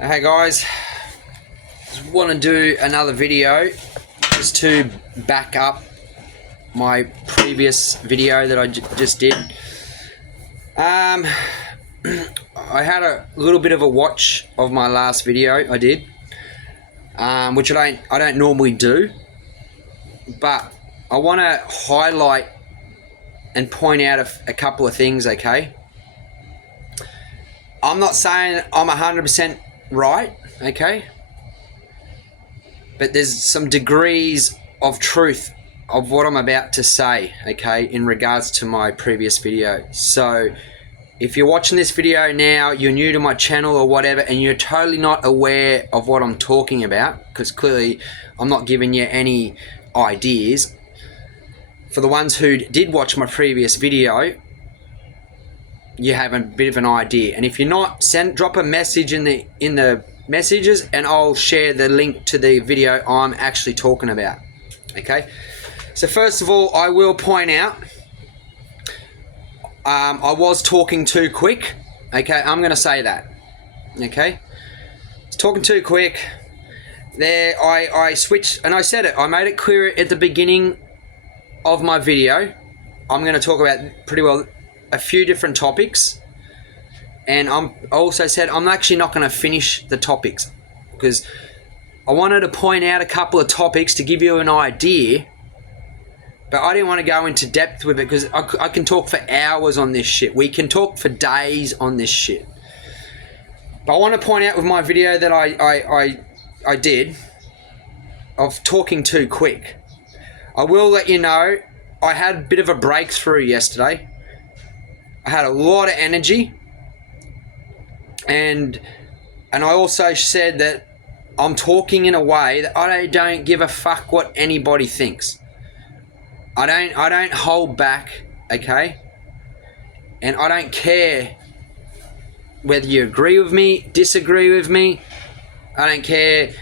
Hey guys, just want to do another video just to back up my previous video that I just did. I had a little bit of a watch of my last video I did, which I don't normally do, but I want to highlight and point out a couple of things. Okay, I'm not saying I'm 100% right, okay, but there's some degrees of truth of what I'm about to say, okay, in regards to my previous video. So if you're watching this video now, you're new to my channel or whatever, and you're totally not aware of what I'm talking about, because clearly I'm not giving you any ideas. For the ones who did watch my previous video, you have a bit of an idea. And if you're not, drop a message in the messages and I'll share the link to the video I'm actually talking about. Okay, so first of all, I will point out I was talking too quick. Okay, I'm gonna say that. Okay, I was talking too quick there. I switched, and I said it, I made it clear at the beginning of my video. I'm going to talk about pretty well a few different topics, and I also said I'm actually not going to finish the topics because I wanted to point out a couple of topics to give you an idea, but I didn't want to go into depth with it because I can talk for hours on this shit. We can talk for days on this shit. But I want to point out with my video that I did of talking too quick. I will let you know I had a bit of a breakthrough yesterday. I had a lot of energy, and I also said that I'm talking in a way that I don't give a fuck what anybody thinks. I don't hold back, okay? And I don't care whether you agree with me, disagree with me. I don't care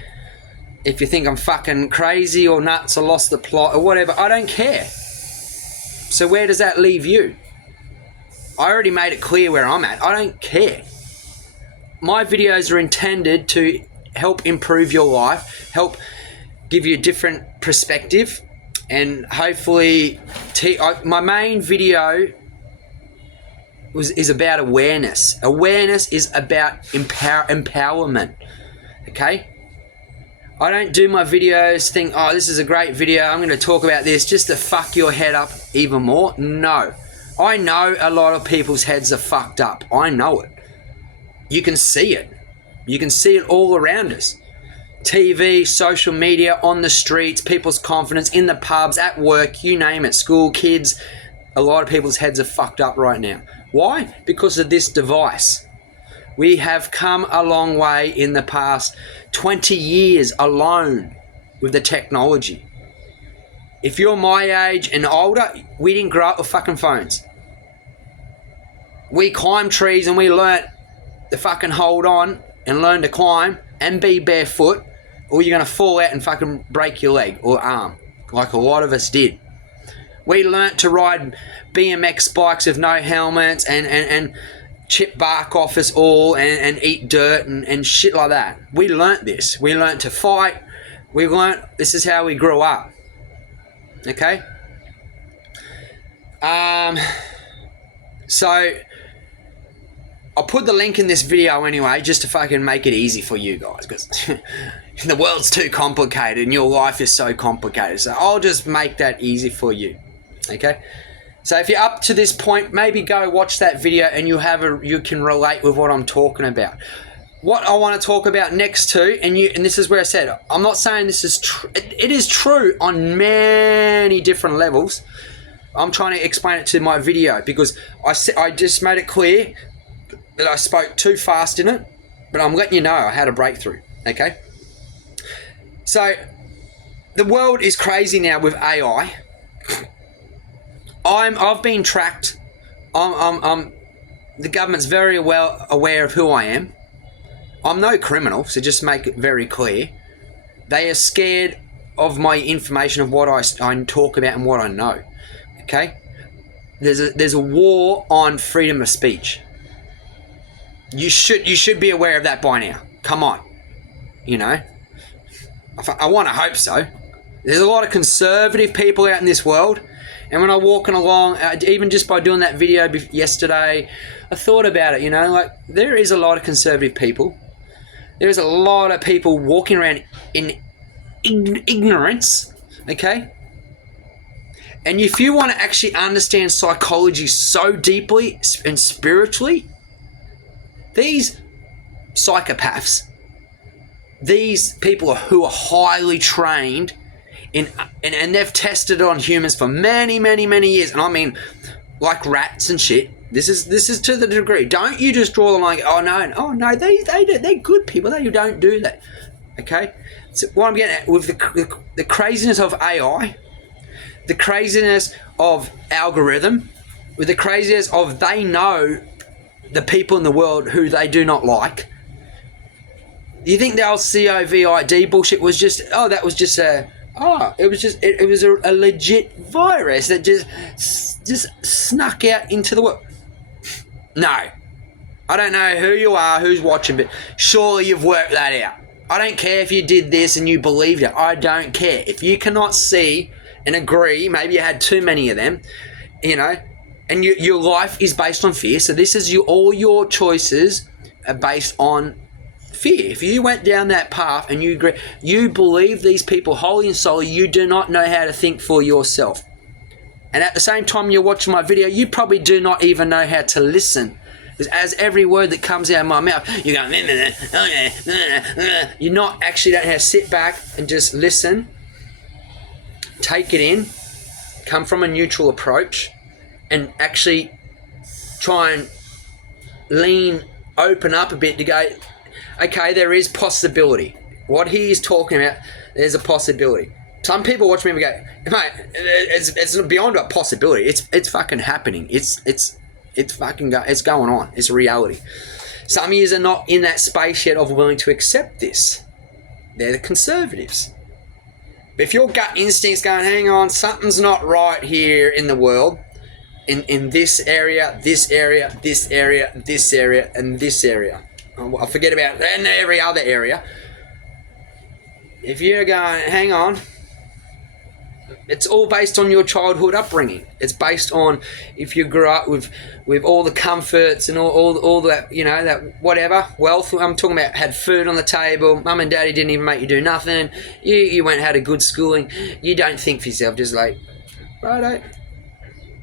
if you think I'm fucking crazy or nuts or lost the plot or whatever. I don't care. So where does that leave you? I already made it clear where I'm at. I don't care. My videos are intended to help improve your life, help give you a different perspective, and hopefully my main video is about awareness. Awareness is about empowerment. Okay? I don't do my videos think, oh, this is a great video, I'm going to talk about this just to fuck your head up even more. No. I know a lot of people's heads are fucked up. I know it. You can see it. You can see it all around us. TV, social media, on the streets, people's confidence, in the pubs, at work, you name it, school, kids. A lot of people's heads are fucked up right now. Why? Because of this device. We have come a long way in the past 20 years alone with the technology. If you're my age and older, we didn't grow up with fucking phones. We climbed trees and we learnt to fucking hold on and learn to climb and be barefoot, or you're going to fall out and fucking break your leg or arm, like a lot of us did. We learnt to ride BMX bikes with no helmets and chip bark off us all and eat dirt and shit like that. We learnt this. We learnt to fight. We learnt this is how we grew up. Okay? So I'll put the link in this video anyway, just to fucking make it easy for you guys, because the world's too complicated and your life is so complicated. So I'll just make that easy for you. Okay? So if you're up to this point, maybe go watch that video and you can relate with what I'm talking about. What I want to talk about next too, and this is where I said, I'm not saying this is true. It is true on many different levels. I'm trying to explain it to my video because I just made it clear that I spoke too fast in it, but I'm letting you know I had a breakthrough. Okay? So the world is crazy now with AI. I've been tracked. The government's very well aware of who I am. I'm no criminal, so just make it very clear. They are scared of my information, of what I talk about and what I know. Okay? There's a war on freedom of speech. You should be aware of that by now. Come on, you know. I want to hope so. There's a lot of conservative people out in this world, and when I'm walking along, even just by doing that video yesterday, I thought about it, you know, like there is a lot of conservative people. There's a lot of people walking around in ignorance, okay? And if you want to actually understand psychology so deeply and spiritually, these psychopaths, these people who are highly trained and they've tested it on humans for many, many, many years, and I mean like rats and shit. This is to the degree. Don't you just draw the line, oh no, they're good people, they don't do that. Okay? So what I'm getting at with the craziness of AI, the craziness of algorithm, with the craziness of they know the people in the world who they do not like. You think the old COVID bullshit was just, it was a legit virus that just snuck out into the world? No. I don't know who you are, who's watching, but surely you've worked that out. I don't care if you did this and you believed it. I don't care. If you cannot see and agree, maybe you had too many of them, you know, and your life is based on fear. So this is all your choices are based on fear. If you went down that path and you agree, you believe these people wholly and solely, you do not know how to think for yourself. And at the same time you're watching my video, you probably do not even know how to listen. Because as every word that comes out of my mouth, you're going, you're not actually don't know how to sit back and just listen, take it in, come from a neutral approach, and actually try and open up a bit to go, okay, there is possibility. What he is talking about, there's a possibility. Some people watch me and go, mate, it's beyond a possibility. It's fucking happening. It's going on. It's a reality. Some of you are not in that space yet of willing to accept this. They're the conservatives. But if your gut instinct's going, hang on, something's not right here in the world, in this area, this area, this area, this area, and this area. I'll forget about that and every other area. If you're going, hang on, it's all based on your childhood upbringing. It's based on if you grew up with all the comforts and all that, you know, that whatever, wealth. I'm talking about had food on the table, mum and daddy didn't even make you do nothing, you went and had a good schooling, you don't think for yourself, just like, righto,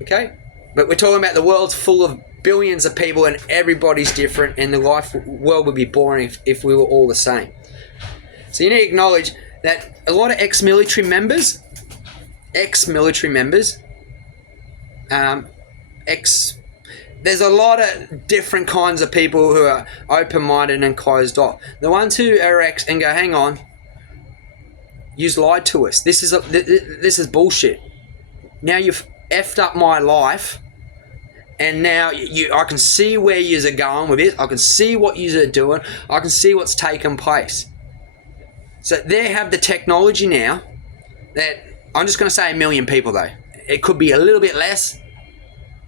okay? But we're talking about the world's full of billions of people and everybody's different, and the world would be boring if we were all the same. So you need to acknowledge that a lot of ex-military members, there's a lot of different kinds of people who are open-minded and closed off. The ones who are ex and go, hang on, you've lied to us. This is bullshit. Now you've effed up my life, and now I can see where yous are going with it. I can see what yous are doing. I can see what's taking place. So they have the technology now that, I'm just going to say 1 million people though. It could be a little bit less.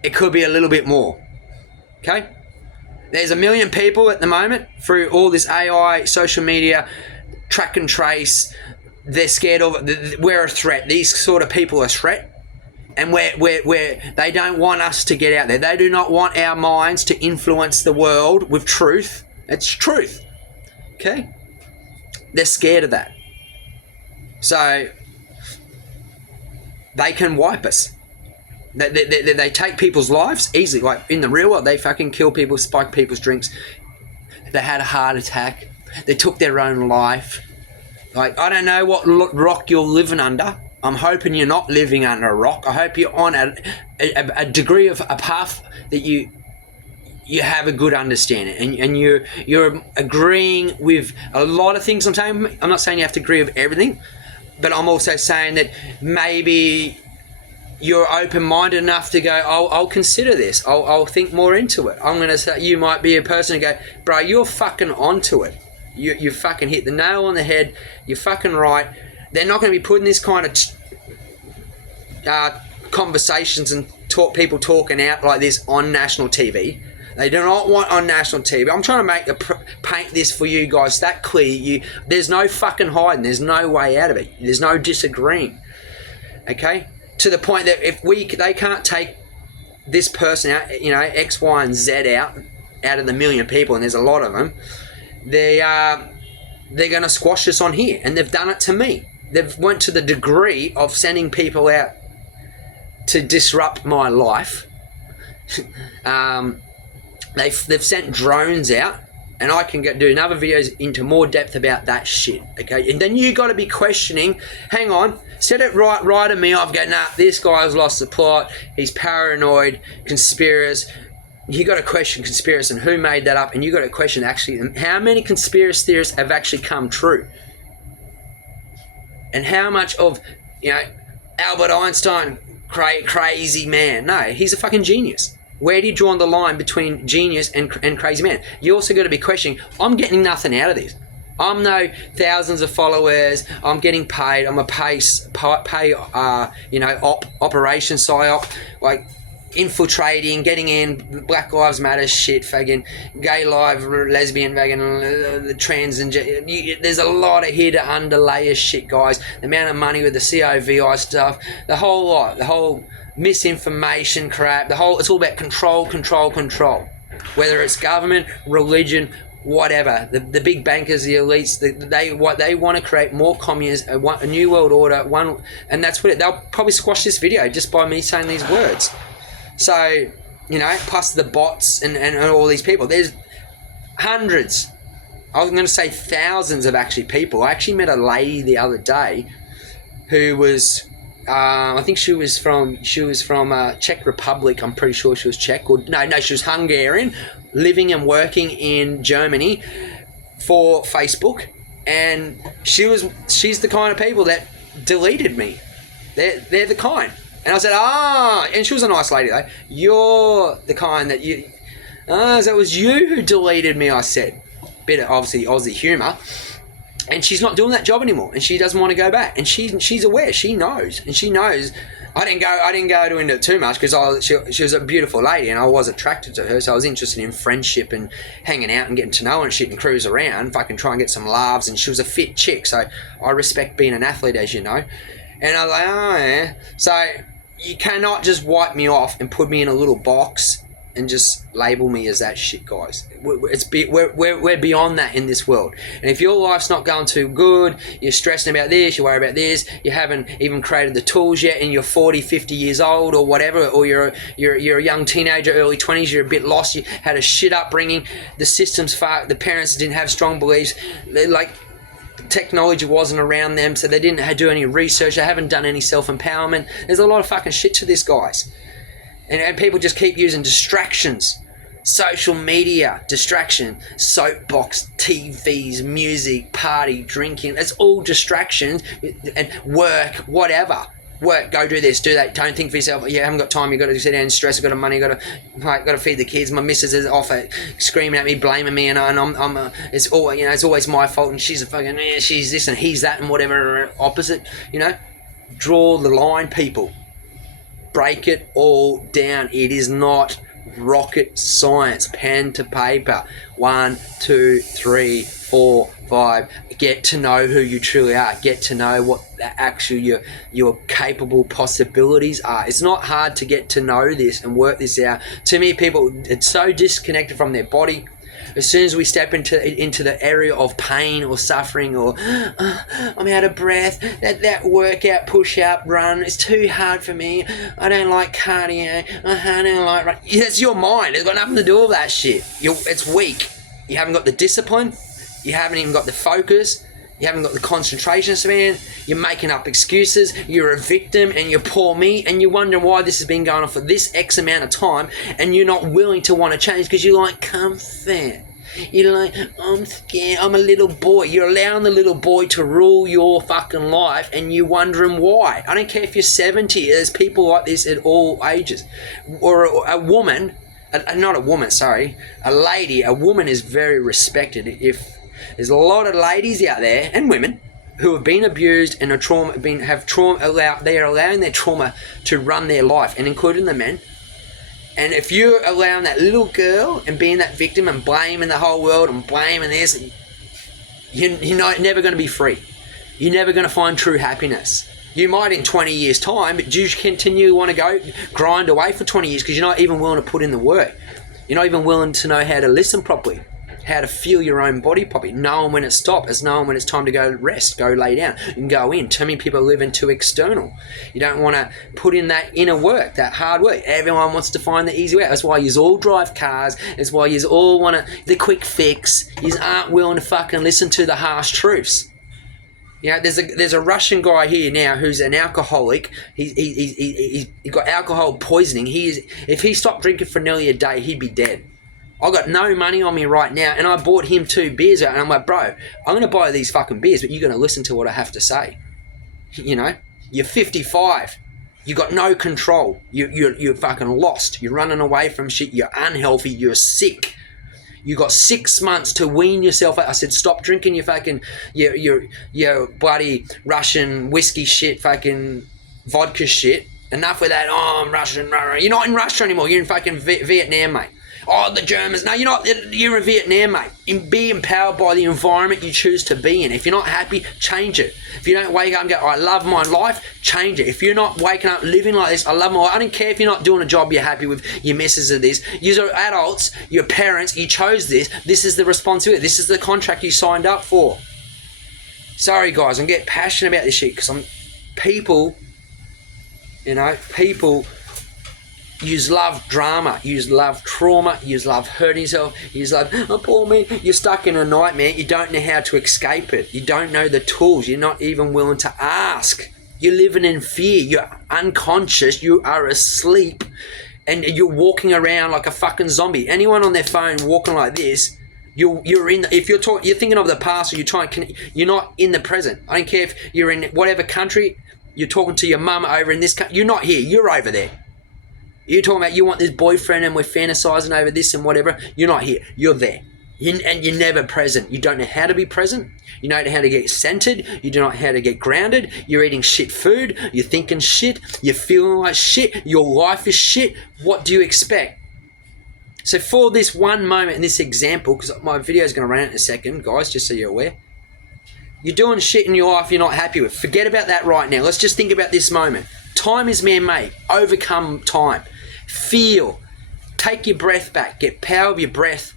It could be a little bit more. Okay? There's 1 million people at the moment through all this AI, social media, track and trace. They're scared of it. We're a threat. These sort of people are a threat. And where they don't want us to get out there. They do not want our minds to influence the world with truth. It's truth. Okay? They're scared of that. So they can wipe us. They take people's lives easily. Like in the real world, they fucking kill people, spike people's drinks. They had a heart attack. They took their own life. Like, I don't know what rock you're living under. I'm hoping you're not living under a rock. I hope you're on a degree of a path that you have a good understanding, and you're agreeing with a lot of things. I'm not saying you have to agree with everything, but I'm also saying that maybe you're open-minded enough to go, I'll consider this. I'll think more into it. I'm going to say, you might be a person who go, bro, you're fucking onto it. You fucking hit the nail on the head. You're fucking right. They're not going to be putting this kind of conversations and people talking out like this on national TV. They do not want on national TV. I'm trying to paint this for you guys that clear. There's no fucking hiding. There's no way out of it. There's no disagreeing. Okay? To the point that if they can't take this person out, X, Y, and Z out of the million people, and there's a lot of them, they're going to squash us on here. And they've done it to me. They've went to the degree of sending people out to disrupt my life. They've sent drones out, and I can do another videos into more depth about that shit, okay? And then you got to be questioning, hang on, set it right to me off, go, nah, this guy's lost the plot, he's paranoid, conspiracy. You got to question conspiracy and who made that up, and you got to question actually how many conspiracy theories have actually come true, and how much of Albert Einstein, crazy man. No, he's a fucking genius. Where do you draw the line between genius and crazy man? You also got to be questioning, I'm getting nothing out of this. I'm no thousands of followers. I'm getting paid. I'm a operation psyop, like infiltrating, getting in, Black Lives Matter shit, fucking gay live, lesbian, fucking trans, and there's a lot of here to underlay shit, guys. The amount of money with the COVID stuff, the whole lot, the whole misinformation crap, it's all about control. Whether it's government, religion, whatever, the big bankers, the elites, they want to create more communism, a new world order, and that's what they'll probably squash this video just by me saying these words. So, plus the bots and all these people. There's hundreds, I was going to say thousands of actually people. I actually met a lady the other day who was, I think she was from Czech Republic. I'm pretty sure she was Czech. Or no, she was Hungarian, living and working in Germany for Facebook. And she's the kind of people that deleted me. They're the kind. And I said, and she was a nice lady though. You're the kind that so it was you who deleted me, I said. Bit of obviously Aussie humour. And she's not doing that job anymore, and she doesn't want to go back. And she's aware, she knows. I didn't go into it too much because she was a beautiful lady and I was attracted to her, so I was interested in friendship and hanging out and getting to know her and shit and cruise around, fucking try and get some laughs. And she was a fit chick, so I respect being an athlete, as you know. And I was like, yeah. So you cannot just wipe me off and put me in a little box and just label me as that shit, guys. We're beyond that in this world. And if your life's not going too good, you're stressing about this, you worry about this, you haven't even created the tools yet, and you're 40, 50 years old or whatever, or you're a young teenager, early 20s, you're a bit lost, you had a shit upbringing, the system's fucked, the parents didn't have strong beliefs, technology wasn't around them, so they didn't do any research, they haven't done any self-empowerment. There's a lot of fucking shit to this, guys. And people just keep using distractions. Social media, distraction, soapbox, TVs, music, party, drinking. It's all distractions. And work, whatever. Work, go do this, do that. Don't think for yourself. You haven't got time. You've got to sit down and stress. I've got money. Got to feed the kids. My missus is off screaming at me, blaming me, and it's always my fault. And she's a fucking she's this and he's that and whatever opposite. Draw the line, people. Break it all down. It is not rocket science. Pen to paper. 1, 2, 3, 4, 5. Get to know who you truly are. Get to know what actually your capable possibilities are. It's not hard to get to know this and work this out. Too many people, it's so disconnected from their body. As soon as we step into the area of pain or suffering or I'm out of breath, that workout, push up, run, it's too hard for me. I don't like cardio. I don't like run. It's your mind. It's got nothing to do with that shit. It's weak. You haven't got the discipline. You haven't even got the focus. You haven't got the concentration span. You're making up excuses. You're a victim and you're poor me, and you're wondering why this has been going on for this X amount of time, and you're not willing to want to change because you like comfort. You're like, I'm scared, I'm a little boy. You're allowing the little boy to rule your fucking life, and you're wondering why. I don't care if you're 70, there's people like this at all ages. Or a woman, not a woman, sorry, a lady, a woman is very respected. If there's a lot of ladies out there, and women, who have been abused and they're allowing their trauma to run their life, and including the men, And if you're allowing that little girl and being that victim and blaming the whole world and blaming this, you're never going to be free. You're never going to find true happiness. You might in 20 years' time, but do you continue to want to go grind away for 20 years because you're not even willing to put in the work? You're not even willing to know how to listen properly, how to feel your own body properly, knowing when it stops, knowing when it's time to go rest, go lay down, and go in. Too many people are living too external. You don't want to put in that inner work, that hard work. Everyone wants to find the easy way. That's why you all drive cars. That's why you all want the quick fix. You aren't willing to fucking listen to the harsh truths. You know, there's a Russian guy here now who's an alcoholic. He's got alcohol poisoning. If he stopped drinking for nearly a day, he'd be dead. I got no money on me right now, and I bought him 2 beers out, and I'm like, bro, I'm gonna buy these fucking beers, but you're gonna listen to what I have to say. You know, you're 55. You got no control. You're fucking lost. You're running away from shit. You're unhealthy. You're sick. You got 6 months to wean yourself out. I said, stop drinking your fucking, your bloody Russian whiskey shit, fucking vodka shit. Enough with that, oh, I'm Russian. You're not in Russia anymore. You're in fucking Vietnam, mate. Oh, the Germans. No, you're not. You're in Vietnam, mate. Be empowered by the environment you choose to be in. If you're not happy, change it. If you don't wake up and go, I love my life, change it. If you're not waking up living like this, I love my life. I don't care if you're not doing a job you're happy with, your missus or this. You're adults, your parents, you chose this. This is the responsibility. This is the contract you signed up for. Sorry, guys, I'm getting passionate about this shit because people use love drama, use love trauma, use love hurting yourself, use love, oh poor me, you're stuck in a nightmare, you don't know how to escape it, you don't know the tools, you're not even willing to ask, you're living in fear, you're unconscious, you are asleep, and you're walking around like a fucking zombie. Anyone on their phone walking like this, you're in, if you're thinking of the past, or you're not in the present. I don't care if you're in whatever country, you're talking to your mum over in this country, you're not here, you're over there. You're talking about you want this boyfriend and we're fantasizing over this and whatever. You're not here. You're there. And you're never present. You don't know how to be present. You don't know how to get centered. You don't know how to get grounded. You're eating shit food. You're thinking shit. You're feeling like shit. Your life is shit. What do you expect? So for this one moment in this example, because my video is going to run out in a second, guys, just so you're aware. You're doing shit in your life you're not happy with. Forget about that right now. Let's just think about this moment. Time is man-made. Overcome time. Feel. Take your breath back. Get power of your breath.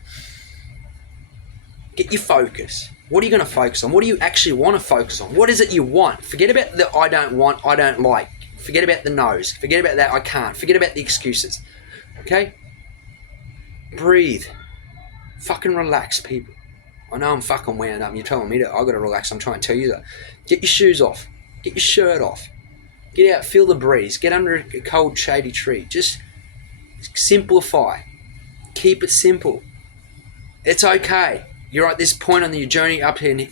Get your focus. What are you going to focus on? What do you actually want to focus on? What is it you want? Forget about the I don't want, I don't like. Forget about the no's. Forget about that I can't. Forget about the excuses. Okay? Breathe. Fucking relax, people. I know I'm fucking wound up. You're telling me that I've got to relax. I'm trying to tell you that. Get your shoes off. Get your shirt off. Get out, feel the breeze. Get under a cold, shady tree. Just simplify. Keep it simple. It's okay. You're at this point on your journey up here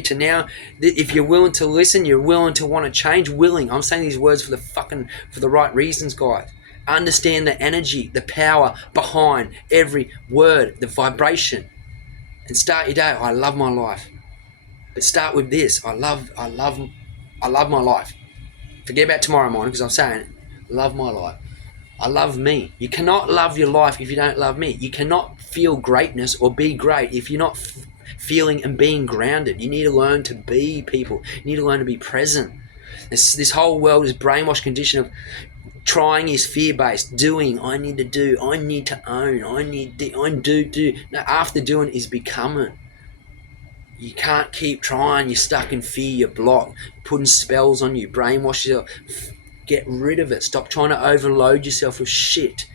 to now. If you're willing to listen, you're willing to want to change. I'm saying these words for the right reasons, guys. Understand the energy, the power behind every word, the vibration, and start your day. I love my life. But start with this. I love my life. Forget about tomorrow morning because I'm saying, love my life. I love me. You cannot love your life if you don't love me. You cannot feel greatness or be great if you're not feeling and being grounded. You need to learn to be people. You need to learn to be present. This whole world is brainwashed condition of trying is fear-based. Doing, I need to do. I need to own. I do. No, after doing is becoming. You can't keep trying. You're stuck in fear. You're blocked. Putting spells on you. Brainwash yourself. Get rid of it. Stop trying to overload yourself with shit.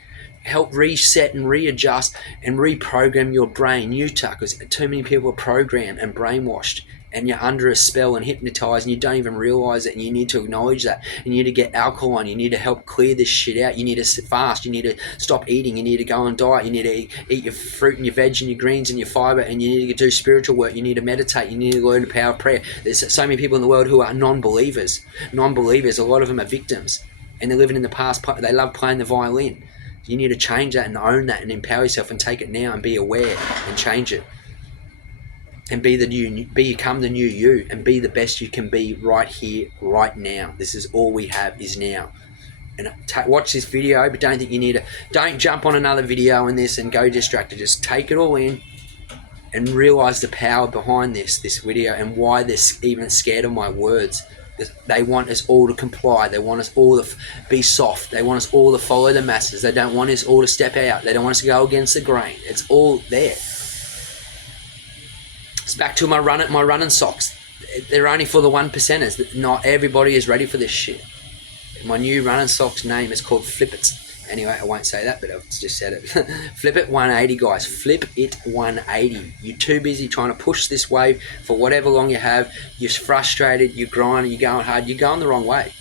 Help reset and readjust and reprogram your brain. Because too many people are programmed and brainwashed, and you're under a spell and hypnotized, and you don't even realize it, and you need to acknowledge that. You need to get alkaline. You need to help clear this shit out. You need to fast. You need to stop eating. You need to go on diet. You need to eat your fruit and your veg and your greens and your fiber, and you need to do spiritual work. You need to meditate. You need to learn the power of prayer. There's so many people in the world who are non-believers. A lot of them are victims, and they're living in the past. They love playing the violin. You need to change that and own that and empower yourself and take it now and be aware and change it. And become the new you and be the best you can be right here, right now. This is all we have is now. and watch this video, but don't think you need to. Don't jump on another video and this and go distracted. Just take it all in and realize the power behind this video and why they're even scared of my words. They want us all to comply. They want us all to be soft. They want us all to follow the masses. They don't want us all to step out. They don't want us to go against the grain. It's all there. It's back to my running socks. They're only for the 1%ers. Not everybody is ready for this shit. My new running socks name is called Flipit. Anyway, I won't say that, but I've just said it. flipit180, guys. flipit180. You're too busy trying to push this wave for whatever long you have. You're frustrated. You're grinding. You're going hard. You're going the wrong way.